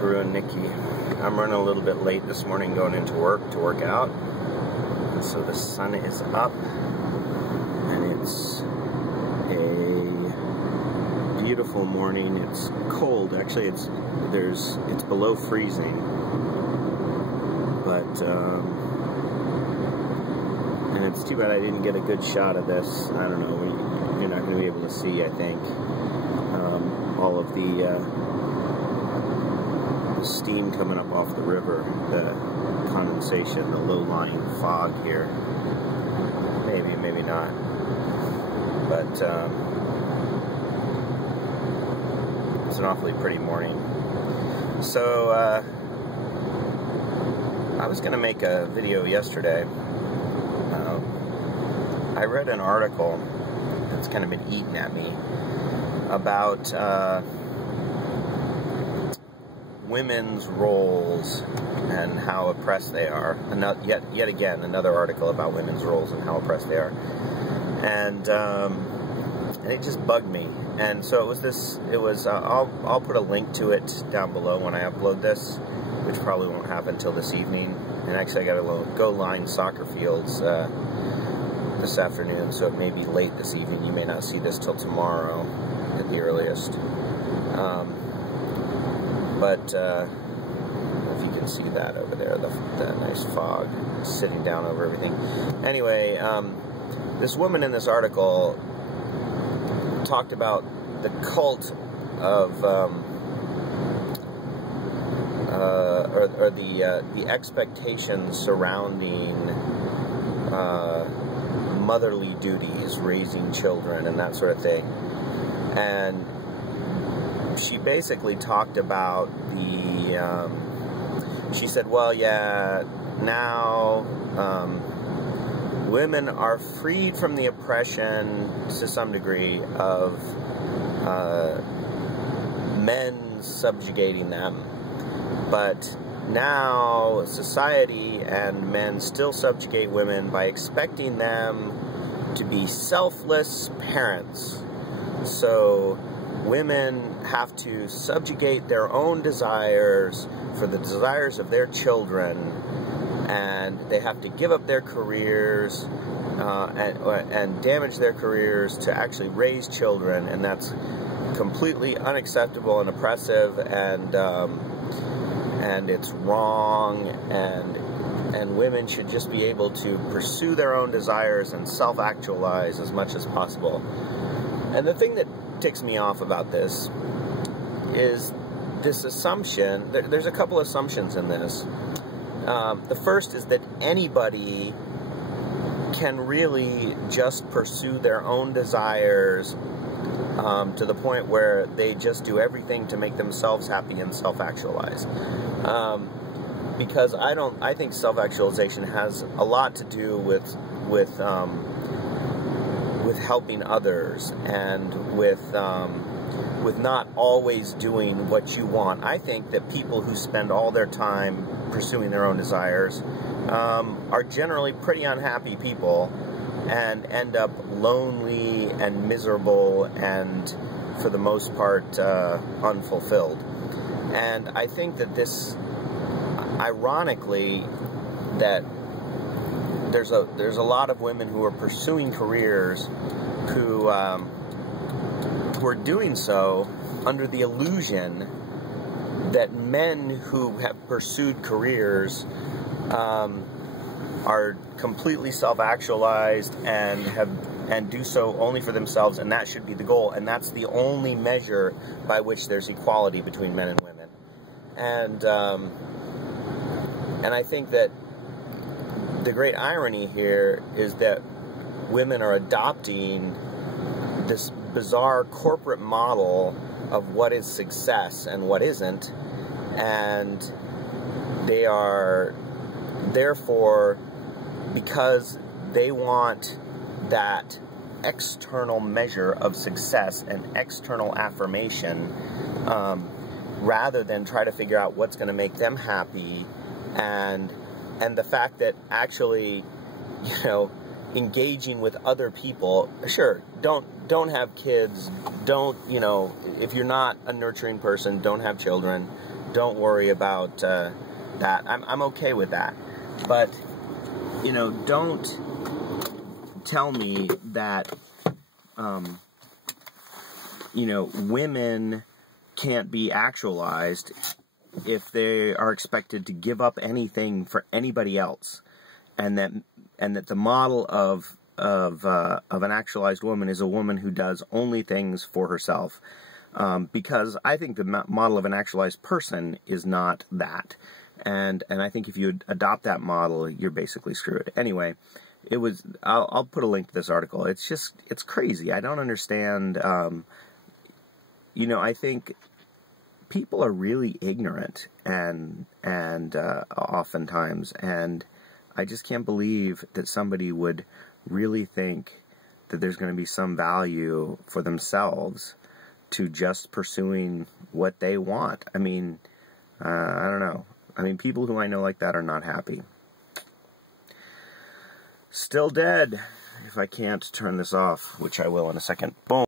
Drew and Nikki. I'm running a little bit late this morning going into work to work out. And so the sun is up and it's a beautiful morning. It's cold. Actually, it's below freezing. But and it's too bad I didn't get a good shot of this. I don't know. You're not going to be able to see, I think, all of the steam coming up off the river, the condensation, the low-lying fog here. Maybe, maybe not. But it's an awfully pretty morning. So I was going to make a video yesterday. I read an article that's kind of been eating at me about women's roles and how oppressed they are. Yet again, another article about women's roles and how oppressed they are. And it just bugged me. And so it was I'll put a link to it down below when I upload this, which probably won't happen until this evening. And actually I gotta go line soccer fields this afternoon, so it may be late this evening. You may not see this till tomorrow at the earliest. But if you can see that over there, the nice fog sitting down over everything. Anyway, this woman in this article talked about the cult of, or the expectations surrounding motherly duties, raising children, and that sort of thing. And she basically talked about she said, well, yeah, now women are freed from the oppression to some degree of men subjugating them, but now society and men still subjugate women by expecting them to be selfless parents. So women have to subjugate their own desires for the desires of their children, and they have to give up their careers and damage their careers to actually raise children, and that's completely unacceptable and oppressive, and it's wrong, and women should just be able to pursue their own desires and self-actualize as much as possible. And the thing that ticks me off about this is this assumption. There's a couple assumptions in this. The first is that anybody can really just pursue their own desires to the point where they just do everything to make themselves happy and self-actualize. Because I think self-actualization has a lot to do with helping others, and with not always doing what you want. I think that people who spend all their time pursuing their own desires are generally pretty unhappy people and end up lonely and miserable and, for the most part, unfulfilled. And I think that this, ironically, that there's a lot of women who are pursuing careers who are doing so under the illusion that men who have pursued careers are completely self-actualized and do so only for themselves, and that should be the goal, and that's the only measure by which there's equality between men and women. And I think that the great irony here is that women are adopting this bizarre corporate model of what is success and what isn't, and they are therefore, because they want that external measure of success and external affirmation, rather than try to figure out what's going to make them happy, and the fact that actually, engaging with other people, sure, don't have kids, don't, if you're not a nurturing person, don't have children, don't worry about that. I'm okay with that. But, you know, don't tell me that, you know, women can't be actualized if they are expected to give up anything for anybody else, and that the model of an actualized woman is a woman who does only things for herself. Because I think the model of an actualized person is not that, and I think if you adopt that model, you're basically screwed. Anyway, I'll put a link to this article. It's crazy. I don't understand. You know, I think people are really ignorant and oftentimes, and I just can't believe that somebody would really think that there's going to be some value for themselves to just pursuing what they want. I mean, I don't know. I mean, people who I know like that are not happy. Still dead if I can't turn this off, which I will in a second. Boom.